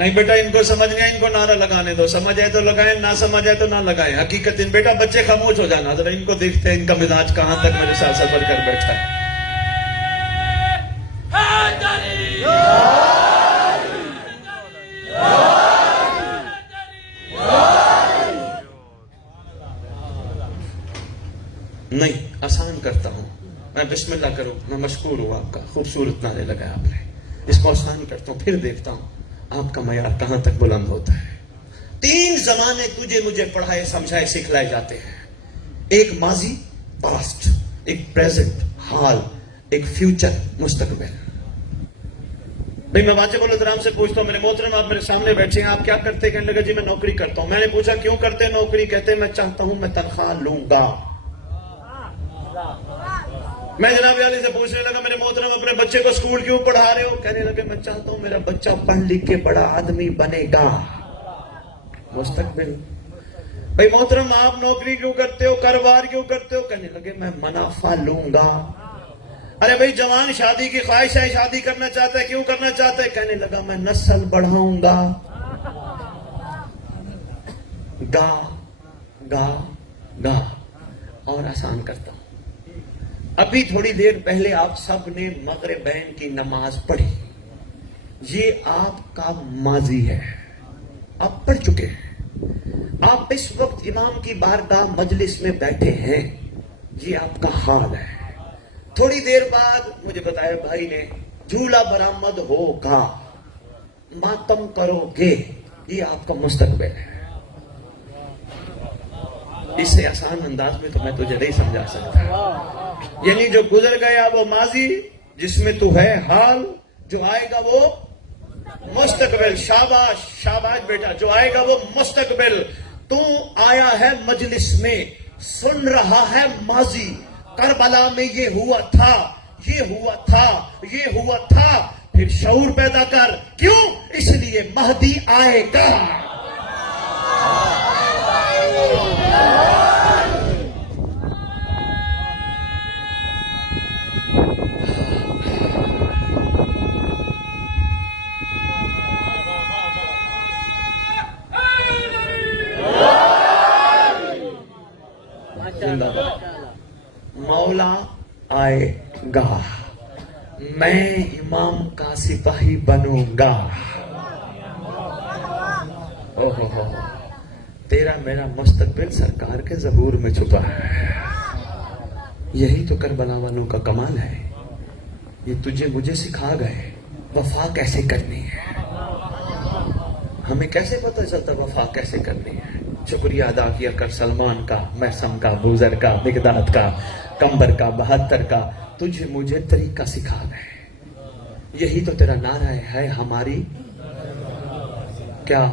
نہیں بیٹا ان کو سمجھ نہیں آئے، ان کو نعرہ لگانے دو، سمجھ آئے تو لگائیں، نہ سمجھ آئے تو نہ لگائیں. حقیقت بیٹا بچے خاموش ہو جانا ذرا، ان کو دیکھتے ہیں ان کا مزاج کہاں تک میرے ساتھ سفر کر بیٹھا ہے. نہیں آسان کرتا ہوں میں، بسم اللہ کرو. میں مشکور ہوں آپ کا، خوبصورت نعرے لگائے آپ نے. اس کو آسان کرتا ہوں، پھر دیکھتا ہوں آپ کا معیار کہاں تک بلند ہوتا ہے. 3 زمانے تجھے مجھے پڑھائے سمجھائے سکھلائے جاتے ہیں. ایک ماضی پاسٹ، ایک پریزنٹ حال، ایک فیوچر مستقبل. بھئی میں واجب الحترام سے پوچھتا ہوں، میرے محترم آپ میرے سامنے بیٹھے ہیں، آپ کیا کرتے؟ کہنے لگے جی میں نوکری کرتا ہوں. میں نے پوچھا کیوں کرتے نوکری؟ کہتے میں چاہتا ہوں میں تنخواہ لوں گا. میں جناب عالی سے پوچھنے لگا میرے محترم اپنے بچے کو اسکول کیوں پڑھا رہے ہو؟ کہنے لگے میں چاہتا ہوں میرا بچہ پڑھ لکھ کے بڑا آدمی بنے گا. مستقبل. بھئی محترم آپ نوکری کیوں کرتے ہو، کاروبار کیوں کرتے ہو؟ کہنے لگے میں منافع لوں گا. ارے بھئی جوان شادی کی خواہش ہے، شادی کرنا چاہتا ہے، کیوں کرنا چاہتا ہے؟ کہنے لگا میں نسل بڑھاؤں گا. گا گا گا. اور آسان کرتا ہوں. ابھی تھوڑی دیر پہلے آپ سب نے مغربین کی نماز پڑھی. یہ آپ کا ماضی ہے، آپ پڑھ چکے ہیں. آپ اس وقت امام کی بارگاہ مجلس میں بیٹھے ہیں، یہ آپ کا حال ہے. تھوڑی دیر بعد مجھے بتایا بھائی نے جھولا برآمد ہوگا، ماتم کرو گے، یہ آپ کا مستقبل ہے. اس سے آسان انداز میں تو میں تجھے نہیں سمجھا سکتا. یعنی جو گزر گیا وہ ماضی، جس میں تو ہے حال، جو آئے گا وہ مستقبل. شاباش شاباش بیٹا، جو آئے گا وہ مستقبل. تو آیا ہے مجلس میں، سن رہا ہے ماضی. کربلا میں یہ ہوا تھا، یہ ہوا تھا، یہ ہوا تھا. پھر شعور پیدا کر. کیوں؟ اس لیے مہدی آئے گا. مولا آئے گا، میں امام کا سپاہی بنوں گا. اوہ ہو، تیرا میرا مستقبل سرکار کے زبور میں چھپا ہے. یہی تو کربلا والوں کا کمال ہے. یہ تجھے مجھے سکھا گئے وفا کیسے کرنی ہے. ہمیں کیسے پتہ چلتا وفا کیسے کرنی ہے؟ شکریہ ادا کیا کر سلمان کا، محسن کا، بوزر کا، مقداد کا، کمبر کا، بہتر کا. تجھے مجھے طریقہ سکھا گئے. یہی تو تیرا نعرہ ہے ہماری کیا؟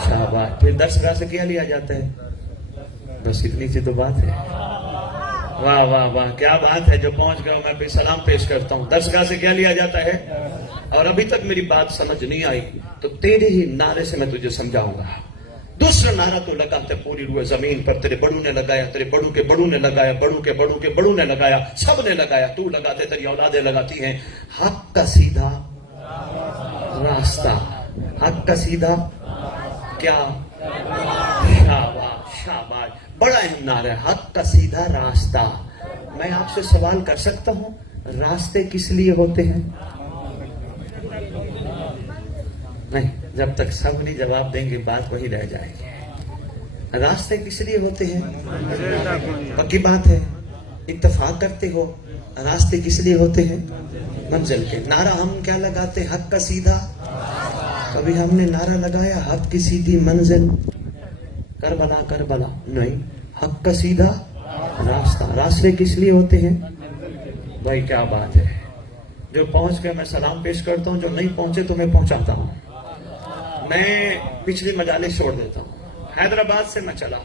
شاباش. پھر درسگاہ سے کیا لیا جاتا ہے؟ بس اتنی سی تو بات ہے. واہ واہ واہ، کیا بات ہے. جو پہنچ گیا میں بھی سلام پیش کرتا ہوں. درسگاہ سے کیا لیا جاتا ہے؟ اور ابھی تک میری بات سمجھ نہیں آئی تو تیرے ہی نعرے سے میں تجھے سمجھاؤں گا. دوسرا نعرہ تو لگاتے پوری روئے زمین پر. تیرے بڑوں نے لگایا، تیرے بڑوں کے بڑوں نے لگایا، بڑوں کے بڑوں کے بڑوں نے لگایا، سب نے لگایا. تو لگاتے، تیری اولادیں لگاتی ہیں. حق کا سیدھا راستہ. حق کا سیدھا کیا؟ شاباش شاباش، بڑا اہم نعرہ ہے. حق کا سیدھا راستہ. میں آپ سے سوال کر سکتا ہوں، راستے کس لیے ہوتے ہیں؟ نہیں، جب تک سب نہیں جواب دیں گے بات وہی رہ جائے گی. راستے کس لیے ہوتے ہیں؟ پکی بات ہے، اتفاق کرتے ہو. راستے کس لیے ہوتے ہیں؟ منزل کے. نعرہ ہم کیا لگاتے؟ حق کا سیدھا. کبھی ہم نے نعرہ لگایا حق کی سیدھی منزل؟ کربلا کربلا نہیں، حق کا سیدھا راستہ. راستے کس لیے ہوتے ہیں؟ بھائی کیا بات ہے. جو پہنچ گئے میں سلام پیش کرتا ہوں، جو نہیں پہنچے تو میں پہنچاتا ہوں. میں پچھلی مجالس چھوڑ دیتا ہوں. حیدرآباد سے میں چلا،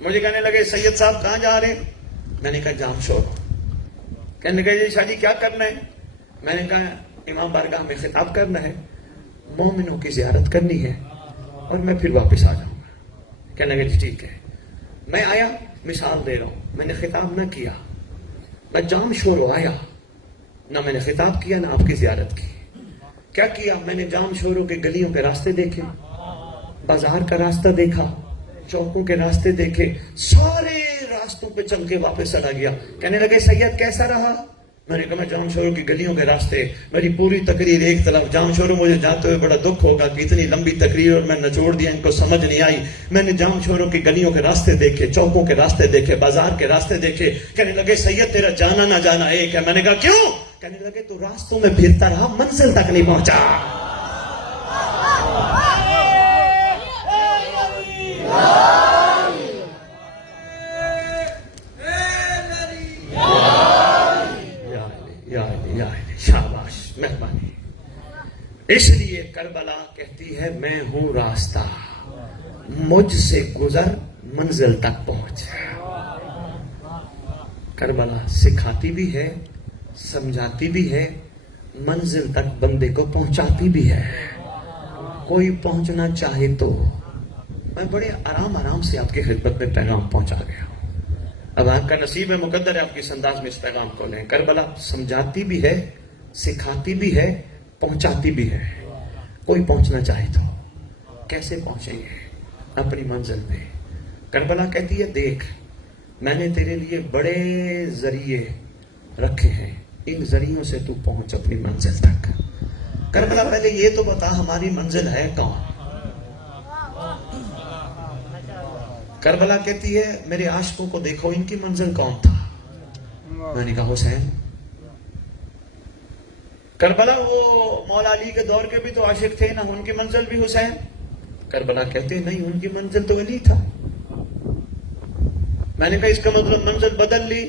مجھے کہنے لگے سید صاحب کہاں جا رہے ہیں؟ میں نے کہا جام شور. کہنے لگے جی شاہ جی کیا کرنا ہے؟ میں نے کہا امام بارگاہ میں خطاب کرنا ہے، مومنوں کی زیارت کرنی ہے اور میں پھر واپس آ جاؤں گا. کہنے لگے جی ٹھیک ہے. میں آیا، مثال دے رہا ہوں، میں نے خطاب نہ کیا، میں جام شور آیا، نہ میں نے خطاب کیا نہ آپ کی زیارت کی. کیا کیا؟ میں نے جام شوروں کے گلیوں کے راستے دیکھے، بازار کا راستہ دیکھا، چوکوں کے راستے دیکھے، سارے راستوں پہ چل کے واپس چلا گیا۔ کہنے لگے سید کیسا رہا؟ میں نے کہا میں جام شوروں کی گلیوں کے راستے، میری پوری تقریر ایک طرف، جام شوروں مجھے جاتے ہوئے بڑا دکھ ہوگا کہ اتنی لمبی تقریر اور میں نچوڑ دیا، ان کو سمجھ نہیں آئی۔ میں نے جام شوروں کی گلیوں کے راستے دیکھے، چوکوں کے راستے دیکھے، بازار کے راستے دیکھے۔ کہنے لگے سید تیرا جانا نہ جانا ایک ہے۔ میں نے کہا کیوں؟ کہنے لگے تو راستوں میں پھرتا رہا، منزل تک نہیں پہنچا۔ شاباش، مہربانی۔ اس لیے کربلا کہتی ہے میں ہوں راستہ، مجھ سے گزر منزل تک پہنچ۔ کربلا سکھاتی بھی ہے، سمجھاتی بھی ہے، منزل تک بندے کو پہنچاتی بھی ہے۔ کوئی پہنچنا چاہے تو میں بڑے آرام سے آپ کی خدمت میں پیغام پہنچا گیا ہوں۔ اب آپ کا نصیب ہے، مقدر ہے آپ کی اس انداز میں اس پیغام کو لیں۔ کربلا سمجھاتی بھی ہے، سکھاتی بھی ہے، پہنچاتی بھی ہے۔ کوئی پہنچنا چاہے تو کیسے پہنچیں گے اپنی منزل پہ؟ کربلا کہتی ہے دیکھ، میں نے تیرے لیے بڑے ذریعے رکھے ہیں، ان ذریعوں سے تو پہنچ اپنی منزل تک۔ کربلا پہلے یہ تو بتا ہماری منزل ہے کون؟ کربلا کہتی ہے میرے عاشقوں کو دیکھو، ان کی منزل کون تھا؟ میں نے کہا حسین۔ کربلا وہ مولا علی کے دور کے بھی تو عاشق تھے نا، ان کی منزل بھی حسین؟ کربلا کہتے نہیں، ان کی منزل تو علی تھا۔ میں نے کہا اس کا مطلب منزل بدل لی؟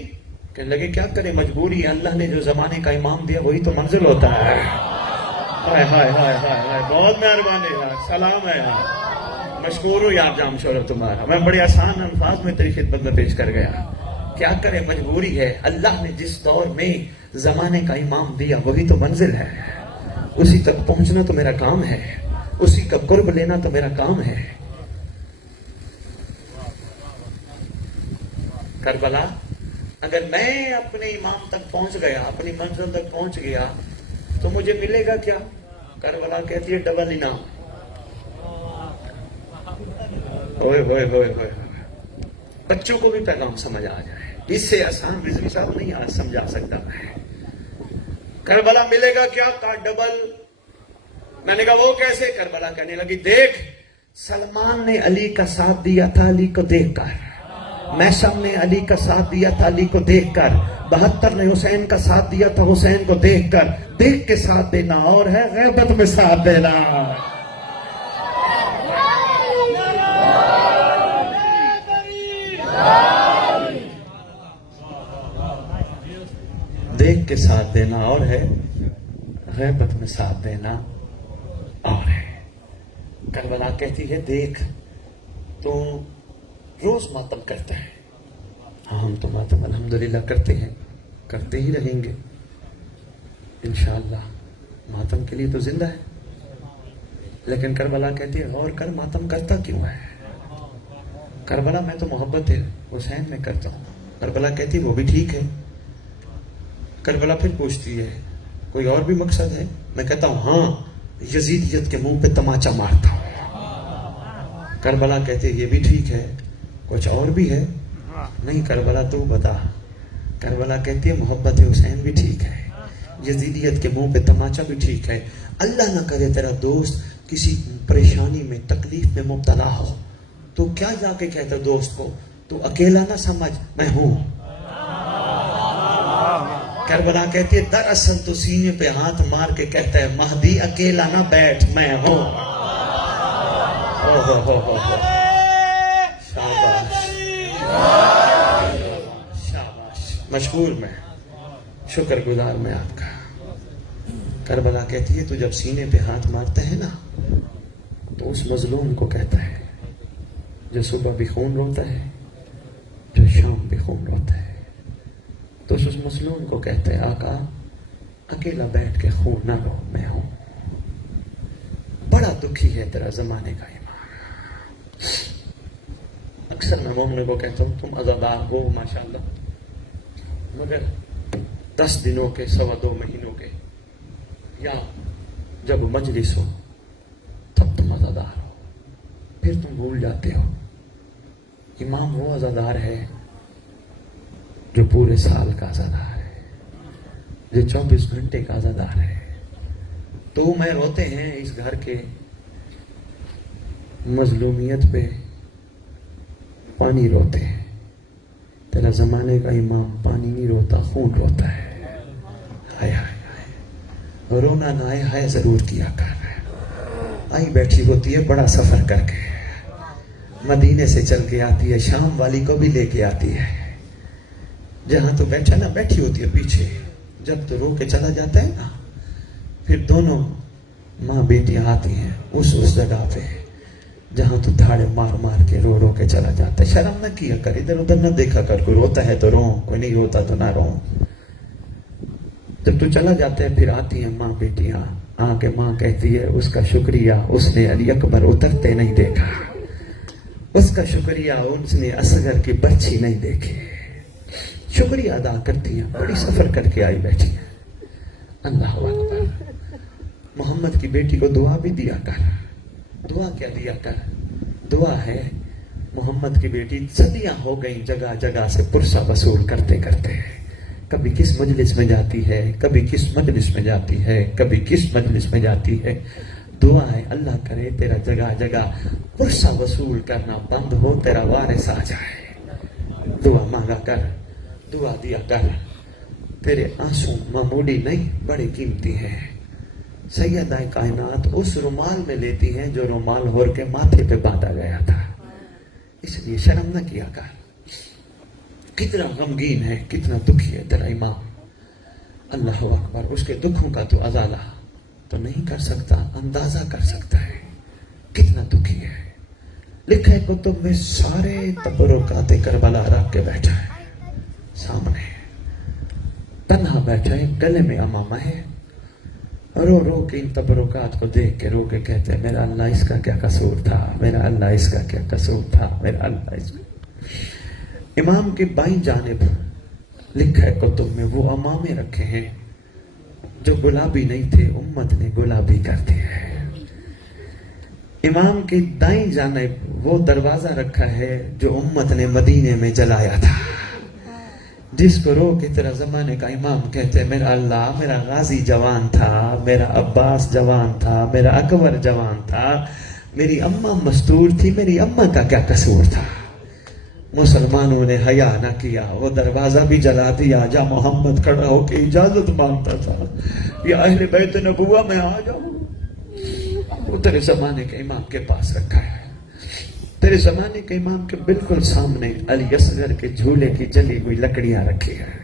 کہنے لگے کیا کرے، مجبوری ہے، اللہ نے جو زمانے کا امام دیا وہی تو منزل ہوتا ہے۔ ہائے ہائے ہائے ہائے، بہت مہربانی یار، سلام ہے یار، مشکور ہوں یار جام شورہ تمہارا۔ میں بڑے آسان الفاظ میں تیری خدمت میں پیش کر گیا۔ کیا کرے، مجبوری ہے، اللہ نے جس دور میں زمانے کا امام دیا وہی تو منزل ہے، اسی تک پہنچنا تو میرا کام ہے، اسی کا قرب لینا تو میرا کام ہے۔ کربلا اگر میں اپنے امام تک پہنچ گیا، اپنی منزل تک پہنچ گیا تو مجھے ملے گا کیا؟ کربلا کہتی ہے ڈبل انعام۔ ہوئے ہوئے ہوئے ہوئے، بچوں کو بھی پیغام سمجھ آ جائے، اس سے آسان رضوی صاحب نہیں آج سمجھا سکتا ہے۔ کربلا ملے گا کیا؟ کہا ڈبل۔ میں نے کہا وہ کیسے؟ کربلا کہنے لگی دیکھ، سلمان نے علی کا ساتھ دیا تھا علی کو دیکھ کر، میثم نے علی کا ساتھ دیا تھا علی کو دیکھ کر، 72 نے حسین کا ساتھ دیا تھا حسین کو دیکھ کر۔ دیکھ کے ساتھ دینا اور ہے غیبت میں ساتھ دینا۔ دیکھ کے ساتھ دینا اور ہے، غیبت میں ساتھ دینا اور ہے۔ کربلا کہتی ہے دیکھ تو روز ماتم کرتا ہے، ہاں ہم تو ماتم الحمدللہ کرتے ہیں، کرتے ہی رہیں گے انشاءاللہ، ماتم کے لیے تو زندہ ہے۔ لیکن کربلا کہتی ہے غور کر، ماتم کرتا کیوں ہے؟ کربلا میں تو محبت حسین میں کرتا ہوں۔ کربلا کہتی وہ بھی ٹھیک ہے۔ کربلا پھر پوچھتی ہے کوئی اور بھی مقصد ہے؟ میں کہتا ہوں ہاں، یزیدیت کے منہ پہ تماچا مارتا ہوں۔ کربلا کہتے یہ بھی ٹھیک ہے، کچھ اور بھی ہے؟ نہیں کربلا تو بتا۔ کربلا کہتی ہے محبت حسین بھی ٹھیک ہے، یزیدیت کے منہ پہ تماچا بھی ٹھیک ہے۔ اللہ نہ کرے تیرا دوست کسی پریشانی میں، تکلیف میں مبتلا ہو تو کیا جا کے کہتا دوست کو تو اکیلا نہ سمجھ، میں ہوں۔ کربلا کہتی ہے دراصل تو سینے پہ ہاتھ مار کے کہتا ہے مہدی اکیلا نہ بیٹھ، میں ہوں۔ شاباش شاباش، مشکور میں، شکر گزار میں آپ کا۔ کربلا کہتی ہے تو جب سینے پہ ہاتھ مارتا ہے نا تو اس مظلوم کو کہتا ہے جو صبح بھی خون روتا ہے، جو شام بھی خون روتا ہے، تو اس مظلوم کو کہتا ہے آقا اکیلا بیٹھ کے خون نہ رو، میں ہوں۔ بڑا دکھی ہے تیرا زمانے کا ایمان۔ اکثر میں مومنوں کو کہتا ہوں تم عزادار ہو ماشاءاللہ، مگر 10 دنوں کے، 2.25 مہینوں کے، یا جب مجلس ہو تب تم عزادار ہو، پھر تم بھول جاتے ہو امام وہ عزادار ہے جو پورے سال کا عزادار ہے، جو 24 گھنٹے کا عزادار ہے۔ تو میں روتے ہیں اس گھر کے مظلومیت پہ، پانی روتے ہیں، تیرا زمانے کا امام پانی نہیں روتا، خون روتا ہے۔ ہائے ہائے ہائے، رونا نہ آئے ہائے ضرور کیا کر۔ آئی بیٹھی ہوتی ہے بڑا سفر کر کے، مدینے سے چل کے آتی ہے، شام والی کو بھی لے کے آتی ہے، جہاں تو بیٹھا نا بیٹھی ہوتی ہے پیچھے، جب تو رو کے چلا جاتا ہے نا، پھر دونوں ماں بیٹیاں آتی ہیں اس جگہ پہ جہاں تو دھاڑے مار مار کے رو رو کے چلا جاتا ہے۔ شرم نہ کیا کر، ادھر ادھر نہ دیکھا کر، کوئی روتا ہے تو رو، کوئی نہیں روتا تو نہ رو۔ جب تو چلا جاتا ہے پھر آتی ہیں ماں بیٹیاں، آ کے ماں کہتی ہے اس کا شکریہ اس نے علی اکبر اترتے نہیں دیکھا، اس کا شکریہ اس نے اصغر کی برچھی نہیں دیکھی۔ شکریہ ادا کرتی ہیں، بڑی سفر کر کے آئی بیٹھی ہیں۔ اللہ اکبر۔ محمد کی بیٹی کو دعا بھی دیا کر۔ دعا کیا دیا کر؟ دعا ہے محمد کی بیٹی صدیاں ہو گئیں جگہ جگہ سے پرسہ وصول کرتے کرتے، کبھی کس مجلس میں جاتی ہے، کبھی کس مجلس میں جاتی ہے، کبھی کس مجلس میں جاتی ہے۔ دعا ہے اللہ کرے تیرا جگہ جگہ پرسہ وصول کرنا بند ہو، تیرا وارث آ جائے۔ دعا مانگا کر، دعا دیا کر، تیرے آنسو معمولی نہیں بڑے قیمتی ہیں۔ سیدہ کائنات اس رومال میں لیتی ہیں جو رومال ہور کے ماتھے پہ باندھا گیا تھا، اس لیے شرم نہ کیا کر۔ کتنا غمگین ہے، کتنا دکھی ہے تیرا امام۔ اللہ اکبر۔ اس کے دکھوں کا تو ازالہ تو نہیں کر سکتا، اندازہ کر سکتا ہے کتنا دکھی ہے۔ لکھا ہے کتب میں سارے تبرکات کربلا رکھ کے بیٹھا ہے، سامنے تنہا بیٹھا ہے، گلے میں امامہ ہے، رو رو کے ان تبرکات کو دیکھ کے رو کے کہتے ہیں میرا اللہ اس کا کیا قصور تھا، میرا اللہ اس کا کیا قصور تھا، میرا اللہ اس کا۔ امام کی بائیں جانب لکھا ہے کتب میں وہ امامے رکھے ہیں جو گلابی نہیں تھے، امت نے گلابی کر دیا ہے۔ امام کی دائیں جانب وہ دروازہ رکھا ہے جو امت نے مدینے میں جلایا تھا، جس کو رو کے تیرا زمانے کا امام کہتے ہیں میرا اللہ میرا غازی جوان تھا، میرا عباس جوان تھا، میرا اکبر جوان تھا، میری اماں مستور تھی، میری اماں کا کیا قصور تھا۔ مسلمانوں نے حیا نہ کیا، وہ دروازہ بھی جلا دیا جہاں محمد کھڑا ہو کے اجازت مانگتا تھا، یا اہل بیت نبوہ میں آ جاؤ۔ وہ تیرے زمانے کے امام کے پاس رکھا ہے، تیرے زمانے کے امام کے بالکل سامنے علی اصغر کے جھولے کی جلی ہوئی لکڑیاں رکھی ہیں،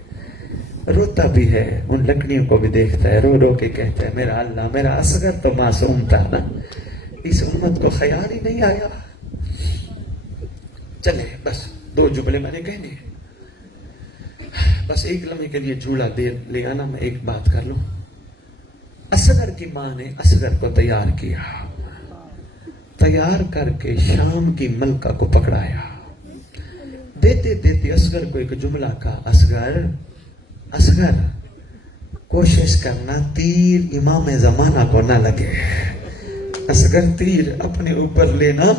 روتا بھی ہے، ان لکڑیوں کو بھی دیکھتا ہے، رو رو کے کہتا ہے میرا اللہ میرا اصغر تو معصوم تھا نا، اس امت کو خیال ہی نہیں آیا۔ چلے بس 2 جملے میں نے کہنے، بس ایک لمحے کے لیے جھولا دے لے آنا، میں ایک بات کر لوں۔ اصغر کی ماں نے اصغر کو تیار کیا، تیار کر کے شام کی ملکہ کو پکڑایا، دیتے دیتے اصغر کو ایک جملہ کہا، اصغر کوشش کرنا تیر امام زمانہ کو نہ لگے، اصغر تیر اپنے اوپر لینا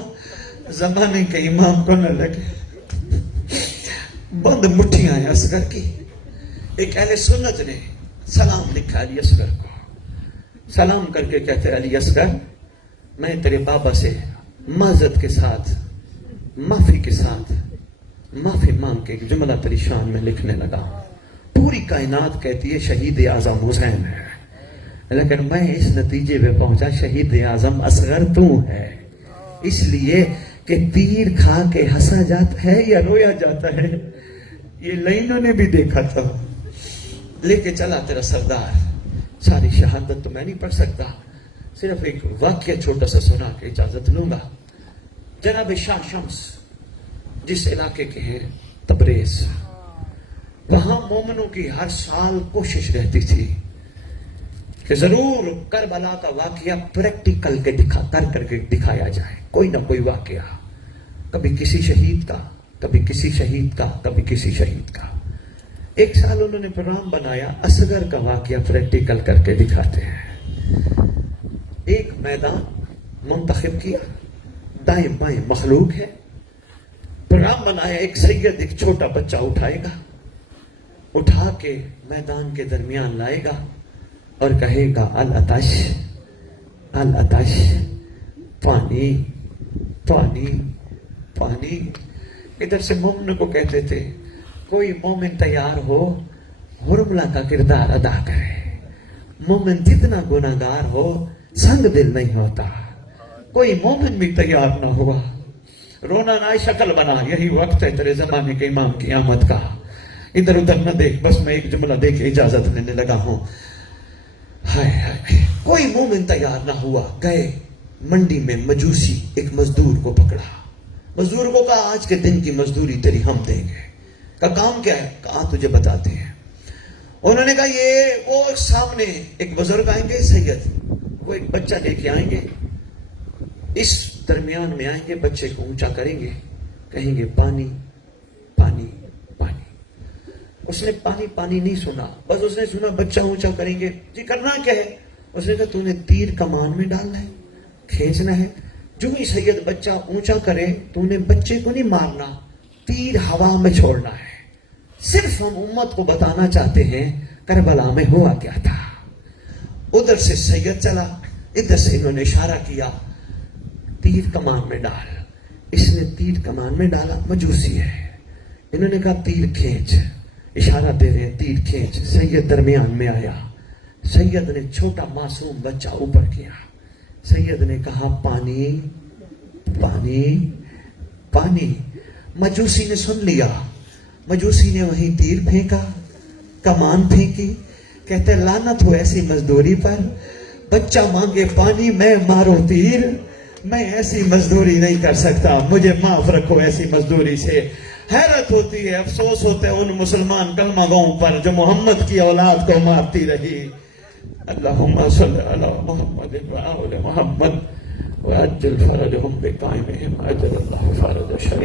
زمانے کے امام کو نہ لگے۔ بند مٹھیاں ہیں اصغر کی۔ ایک اہل سنت نے سلام لکھا علی اصغر کو، سلام کر کے کہتے علی اصغر میں تیرے بابا سے معذرت کے ساتھ معافی کے ساتھ معافی مانگ کے جملہ تیری شان میں لکھنے لگا۔ پوری کائنات کہتی ہے شہید اعظم حسین ہے، لیکن میں اس نتیجے پہ پہنچا شہید اعظم اصغر تو ہے، اس لیے کہ تیر کھا کے ہنسا جاتا ہے یا رویا جاتا ہے یہ لائنوں نے بھی دیکھا تھا۔ لے کے چلا تیرا سردار، ساری شہادت تو میں نہیں پڑھ سکتا، صرف ایک واقعہ چھوٹا سا سنا کے اجازت لوں گا۔ جناب شاہ شمس جس علاقے کے ہیں تبریز، وہاں مومنوں کی ہر سال کوشش رہتی تھی کہ ضرور کربلا کا واقعہ پریکٹیکل کے کر کے دکھایا جائے، کوئی نہ کوئی واقعہ، کبھی کسی شہید کا، کبھی کسی شہید کا، کبھی کسی شہید کا۔ ایک سال انہوں نے پروگرام بنایا اصغر کا واقعہ پریکٹیکل کر کے دکھاتے ہیں۔ ایک میدان منتخب کیا، دائیں بائیں مخلوق ہے، پروگرام بنایا، ایک سید ایک چھوٹا بچہ اٹھائے گا، اٹھا کے میدان کے درمیان لائے گا اور کہے گا العطش العطش، پانی پانی پانی۔ ادھر سے مومن کو کہتے تھے کوئی مومن تیار ہو حرملہ کا کردار ادا کرے، مومن جتنا گناہگار ہو سنگ دل نہیں ہوتا، کوئی مومن بھی تیار نہ ہوا، رونا نہ شکل بنا، یہی وقت ہے تیرے زمانے کے امام کی آمد کا، ادھر ادھر نہ دیکھ، بس میں ایک جملہ دے کے اجازت لینے لگا ہوں۔ ہائے ہائے، کوئی مومن تیار نہ ہوا، گئے منڈی میں مجوسی ایک مزدور کو پکڑا، مزدور کو کہا آج کے دن کی مزدوری تیری ہم دیں گے، کا کام کیا ہے؟ کہا تجھے بتاتے ہیں۔ انہوں نے کہا یہ وہ سامنے ایک بزرگ آئیں گے سید، وہ ایک بچہ لے کے آئیں گے، اس درمیان میں آئیں گے، بچے کو اونچا کریں گے، کہیں گے پانی پانی پانی۔ اس نے پانی پانی نہیں سنا، بس اس نے سنا بچہ اونچا کریں گے، جی کرنا کیا ہے؟ اس نے کہا تو نے تیر کمان میں ڈالنا ہے، کھینچنا ہے، جو ہی سید بچہ اونچا کرے تو نے بچے کو نہیں مارنا، تیر ہوا میں چھوڑنا ہے۔ صرف ہم امت کو بتانا چاہتے ہیں کربلا میں ہوا کیا تھا۔ ادھر سے سید چلا، ادھر سے انہوں نے اشارہ کیا تیر کمان میں ڈال، اس نے تیر کمان میں ڈالا، مجوسی ہے، انہوں نے کہا تیر کھینچ، اشارہ دے رہے ہیں تیر کھینچ، سید درمیان میں آیا، سید نے چھوٹا معصوم بچہ اوپر کیا، سید نے کہا پانی پانی پانی۔ مجوسی نے سن لیا، مجوسی نے وہیں تیر پھینکا، کمان پھینکی، کہتے لعنت ہو ایسی مزدوری پر، بچہ مانگے پانی میں مارو تیر، میں ایسی مزدوری نہیں کر سکتا، مجھے معاف رکھو ایسی مزدوری سے۔ حیرت ہوتی ہے، افسوس ہوتا ہے ان مسلمان کلمہ گاؤں پر جو محمد کی اولاد کو مارتی رہی۔ اللہم صلی علی محمد وآل محمد وعجل فرجہم بقائمہم، عجل اللہ فرج شریف۔